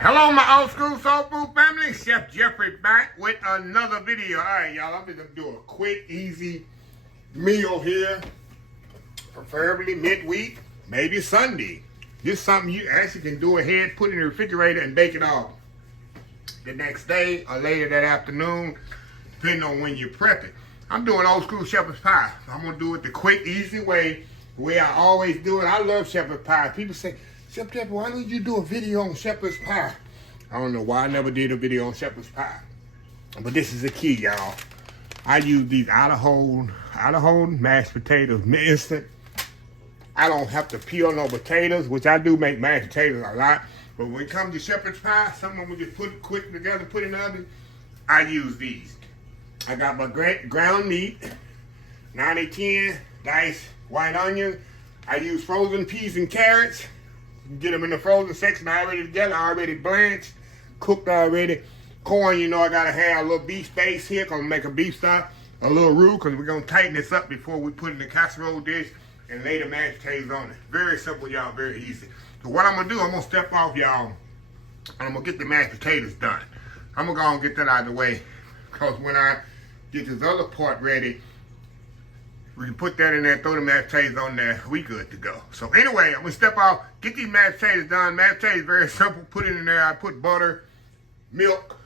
Hello, my old school soul food family. Chef Jeffrey back with another video. All right, y'all, I'm gonna do a quick, easy meal here, preferably midweek, maybe Sunday. This is something you actually can do ahead, put in the refrigerator, and bake it off the next day or later that afternoon, depending on when you prep it. I'm doing old school shepherd's pie. I'm gonna do it the quick, easy way, the way I always do it. I love shepherd's pie. People say, Chef Jeffrey, why don't you do a video on shepherd's pie? I don't know why I never did a video on shepherd's pie. But this is the key, y'all. I use these out of hold mashed potatoes, instant. I don't have to peel no potatoes, which I do make mashed potatoes a lot. But when it comes to shepherd's pie, something we just put quick together, put in the oven, I use these. I got my ground meat, 90-10, diced white onion. I use frozen peas and carrots. Get them in the frozen section already together, already blanched, cooked already. Corn, you know I gotta have a little beef base here, cause I'm gonna make a beef stock, a little roux, cause we're gonna tighten this up before we put it in the casserole dish and lay the mashed potatoes on it. Very simple, y'all, very easy. So what I'm gonna do, I'm gonna step off, y'all, and I'm gonna get the mashed potatoes done. I'm gonna go and get that out of the way, cause when I get this other part ready, we can put that in there, throw the mashed potatoes on there, we good to go. So anyway, I'm gonna step off, get these mashed potatoes done. Mashed potatoes, very simple, put it in there. I put butter, milk,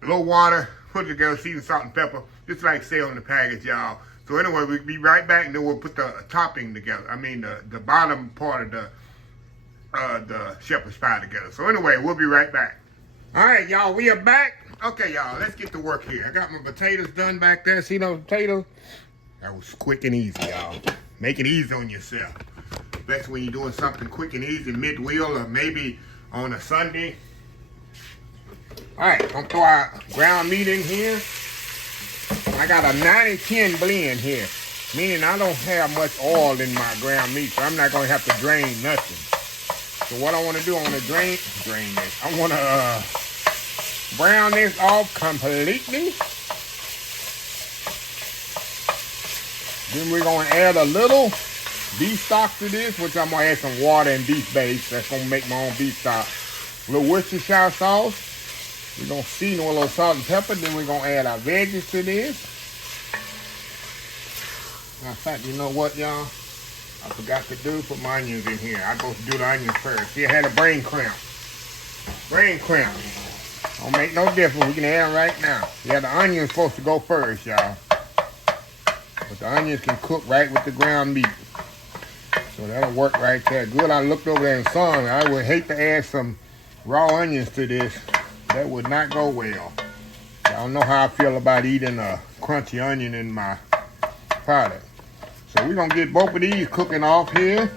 a little water, put it together, season, salt, and pepper, just like say on the package, y'all. So anyway, we'll be right back, and then we'll put the topping together. I mean, the bottom part of the shepherd's pie together. So anyway, we'll be right back. All right, y'all, we are back. Okay, y'all, let's get to work here. I got my potatoes done back there. See those potatoes? That was quick and easy, y'all. Make it easy on yourself. Especially when you're doing something quick and easy mid-wheel or maybe on a Sunday. All right, I'm gonna throw our ground meat in here. I got a 90-10 blend here, meaning I don't have much oil in my ground meat, so I'm not gonna have to drain nothing. So what I wanna do, I wanna drain this. I wanna brown this off completely. Then we're gonna add a little beef stock to this, which I'm gonna add some water and beef base. That's gonna make my own beef stock. A little Worcestershire sauce. We're gonna season with a little salt and pepper. Then we're gonna add our veggies to this. In fact, you know what, y'all? I forgot to put my onions in here. I'm supposed to do the onions first. See, I had a brain cramp. Brain cramp. Don't make no difference. We can add them right now. Yeah, the onion's supposed to go first, y'all. But the onions can cook right with the ground meat. So that'll work right there. Good, I looked over there and saw it. I would hate to add some raw onions to this. That would not go well. Y'all know how I feel about eating a crunchy onion in my product. So we're gonna get both of these cooking off here.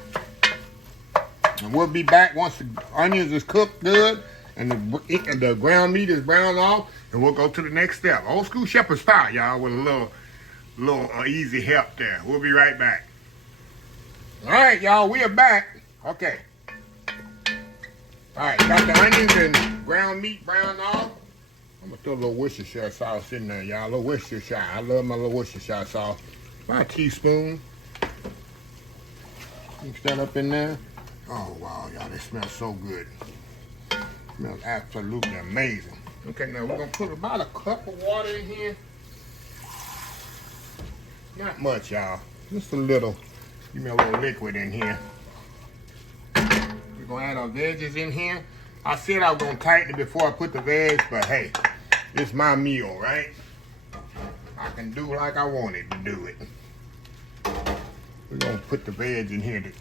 And we'll be back once the onions is cooked good and the ground meat is browned off, and we'll go to the next step. Old school shepherd's pie, y'all, with a little easy help there. We'll be right back. All right, y'all, we are back. Okay. All right, got the onions and ground meat browned off. I'm gonna throw a little Worcestershire sauce in there, y'all. A little Worcestershire. I love my little Worcestershire sauce. About a teaspoon. Mix that up in there. Oh, wow, y'all, this smells so good. It smells absolutely amazing. Okay, now we're gonna put about a cup of water in here. Not much, y'all. Just a little. Give me a little liquid in here. We're gonna add our veggies in here. I said I was gonna tighten it before I put the veg, but hey, it's my meal, right? I can do like I wanted to do it. We're gonna put the veg in here.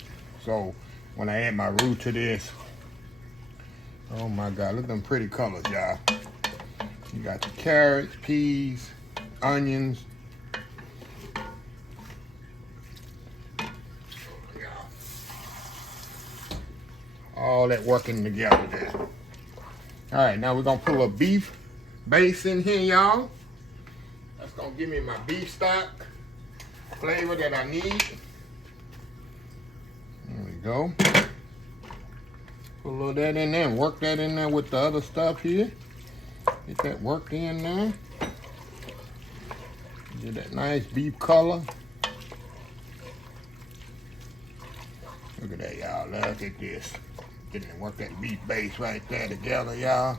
So when I add my roux to this, oh my God, look at them pretty colors, y'all. You got the carrots, peas, onions. All that working together there. All right, now we're gonna put a little beef base in here, y'all. That's gonna give me my beef stock flavor that I need. There we go. Put a little of that in there and work that in there with the other stuff here. Get that worked in there. Get that nice beef color. Look at that, y'all. Look at this. chicken and work that beef base right there together, y'all.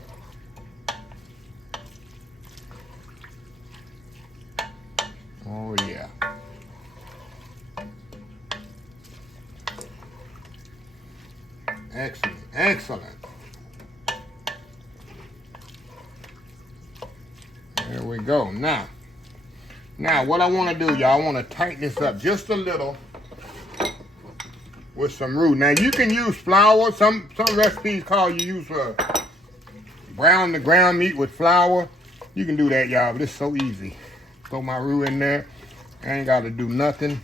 Oh yeah. Excellent, excellent. There we go. Now what I want to do, y'all, I want to tighten this up just a little with some roux. Now you can use flour. Some recipes call you use brown the ground meat with flour. You can do that, y'all, but it's so easy. Throw my roux in there. I ain't got to do nothing.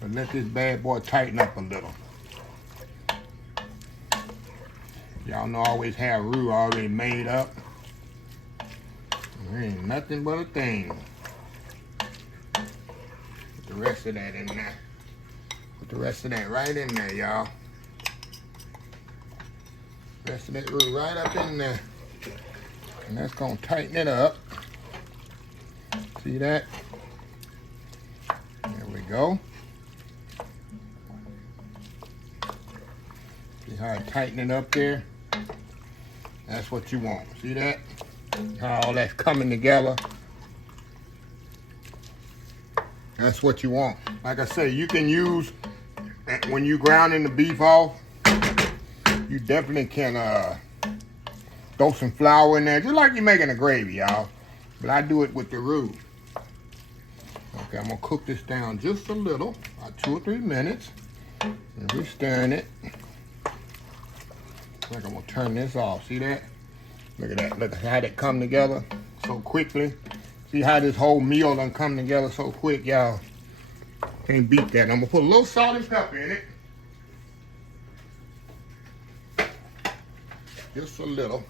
But let this bad boy tighten up a little. Y'all know I always have roux already made up. There ain't nothing but a thing. Put the rest of that in there. Put the rest of that right in there, y'all. Rest of that roux right up in there. And that's gonna tighten it up. See that? There we go. See how I tighten it up there? That's what you want. See that? How all that's coming together. That's what you want. Like I say, you can use, when you grounding the beef off, you definitely can throw some flour in there, just like you're making a gravy, y'all. But I do it with the roux. Okay, I'm gonna cook this down just a little, about 2 or 3 minutes. And we're stirring it. Like I'm gonna turn this off. See that? Look at that. Look at how that come together so quickly. See how this whole meal done come together so quick, y'all. Can't beat that. I'm gonna put a little salt and pepper in it. Just a little.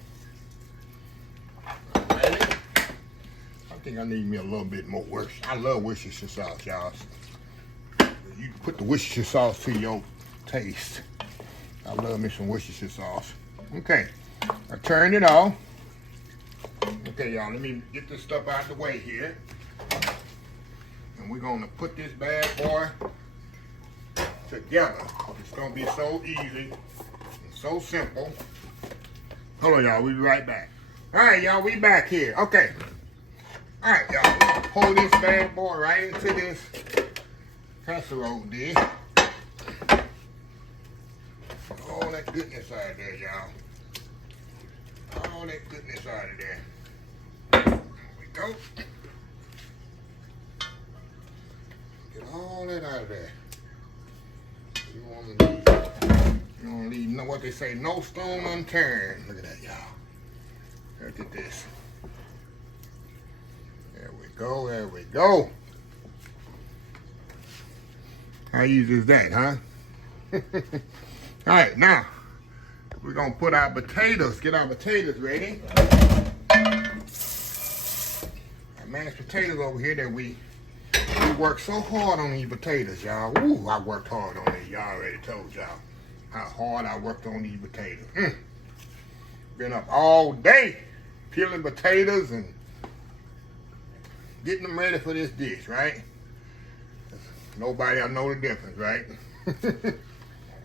Alright. I think I need me a little bit more Worcestershire. I love Worcestershire sauce, y'all. You can put the Worcestershire sauce to your taste. I love me some Worcestershire sauce. Okay, I turned it off. Okay, y'all, let me get this stuff out of the way here. And we're gonna put this bad boy together. It's gonna be so easy and so simple. Hold on, y'all, we'll be right back. All right, y'all, we back here. Okay. All right, y'all, pour this bad boy right into this casserole there. All that goodness out of there, y'all. All that goodness out of there. There we go. Get all that out of there. You want to leave, you know what they say, no stone unturned. Look at that, y'all. Look at this. There we go, there we go. How easy is that, huh? All right, now we're gonna put our potatoes, get our potatoes ready. Our mashed potatoes over here that we worked so hard on these potatoes, y'all. Ooh, I worked hard on these. Y'all already told y'all how hard I worked on these potatoes. Been up all day peeling potatoes and getting them ready for this dish, right? Nobody will know the difference, right?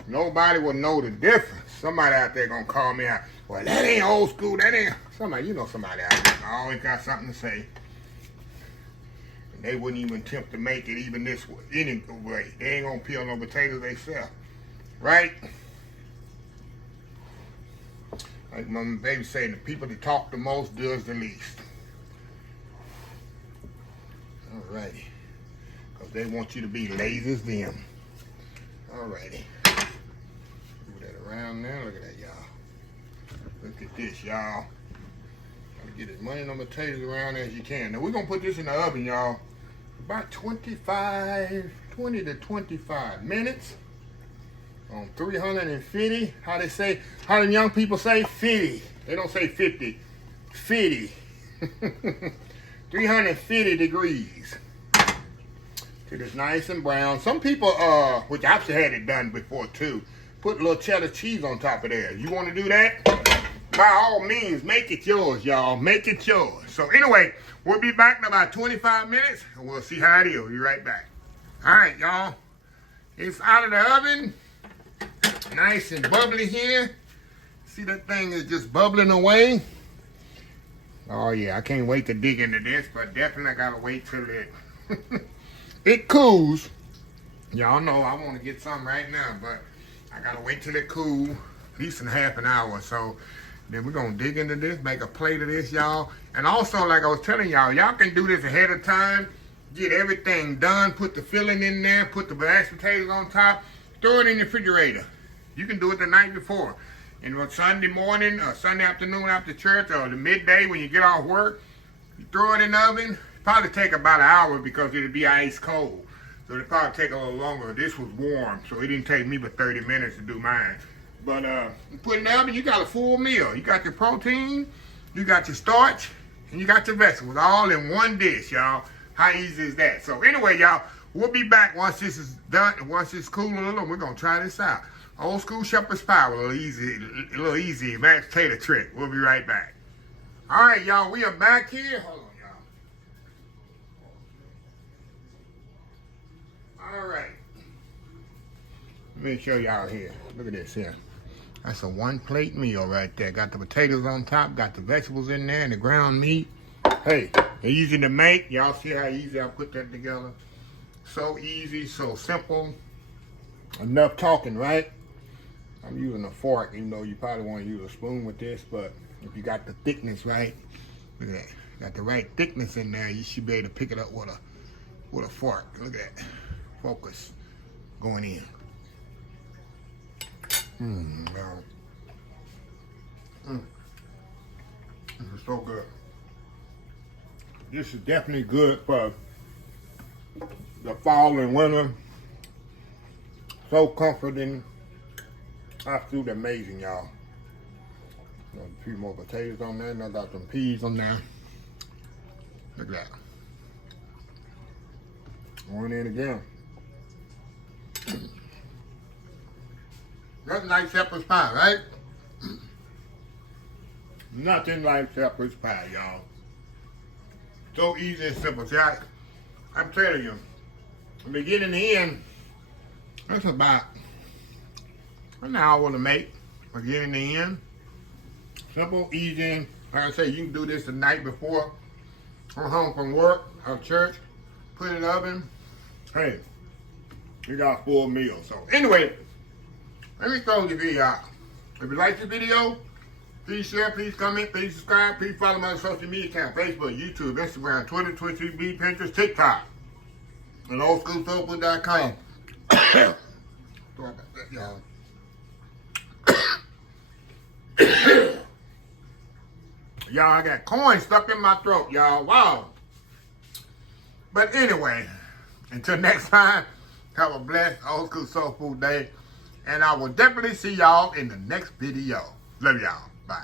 Nobody will know the difference. Somebody out there gonna call me out. Well, that ain't old school. That ain't somebody. You know somebody out there. I always got something to say. And they wouldn't even attempt to make it even this way. Any way. They ain't gonna peel no potatoes themselves, right? Like my baby saying, the people that talk the most does the least. Alrighty. Because they want you to be lazy as them. Alrighty. Move that around there. Look at that, y'all. Look at this, y'all. Gotta get as many of them potatoes around as you can. Now we're gonna put this in the oven, y'all. About 20 to 25 minutes on 350. How they say, how the young people say 50. They don't say 50. 50. 350 degrees. Till it's nice and brown. Some people, which I've had it done before too, put a little cheddar cheese on top of there. You want to do that? By all means, make it yours, y'all. Make it yours. So anyway, we'll be back in about 25 minutes, and we'll see how it is. We'll be right back. All right, y'all. It's out of the oven. Nice and bubbly here. See, that thing is just bubbling away. Oh yeah, I can't wait to dig into this, but definitely I gotta wait till it it cools. Y'all know I want to get some right now, but I gotta wait till it cool, at least in half an hour or so. Then we're gonna dig into this, make a plate of this, y'all. And also, like I was telling y'all, y'all can do this ahead of time. Get everything done, put the filling in there, put the mashed potatoes on top, throw it in the refrigerator. You can do it the night before. And on Sunday morning or Sunday afternoon after church or the midday when you get off work, you throw it in the oven. Probably take about an hour because it'll be ice cold. So it'll probably take a little longer. This was warm, so it didn't take me but 30 minutes to do mine. But you put it in the oven, you got a full meal. You got your protein, you got your starch, and you got your vegetables all in one dish, y'all. How easy is that? So anyway, y'all, we'll be back once this is done and once it's cool a little. We're gonna try this out. Old school shepherd's pie, a little easy mashed potato trick. We'll be right back. All right, y'all, we are back here. Hold on, y'all. All right. Let me show y'all here. Look at this here. That's a one plate meal right there. Got the potatoes on top, got the vegetables in there, and the ground meat. Hey, they're easy to make. Y'all see how easy I put that together? So easy, so simple. Enough talking, right? I'm using a fork, even though you probably want to use a spoon with this, but if you got the thickness right, look at that. Got the right thickness in there, you should be able to pick it up with a fork. Look at that. Focus. Going in. Wow. This is so good. This is definitely good for the fall and winter. So comforting. Absolutely amazing, y'all. Got a few more potatoes on there, and I got some peas on there. Look at that. Going in again. Nothing like shepherd's pie, right? Nothing like shepherd's pie, y'all. So easy and simple. See, I'm telling you, from beginning to end, that's about an hour to make, beginning to end. Simple, easy. Like I say, you can do this the night before. Come home from work or church, put it in the oven. Hey, you got a full meal. So anyway, let me close the video out. If you like this video, please share, please comment, please subscribe, please follow my social media account, Facebook, YouTube, Instagram, Twitter, Twitch TV, Pinterest, TikTok, and oldschoolsoulfood.com. Sorry about that, y'all. Y'all, I got corn stuck in my throat, y'all. Wow. But anyway, until next time, have a blessed old school soul food day. And I will definitely see y'all in the next video. Love y'all. Bye.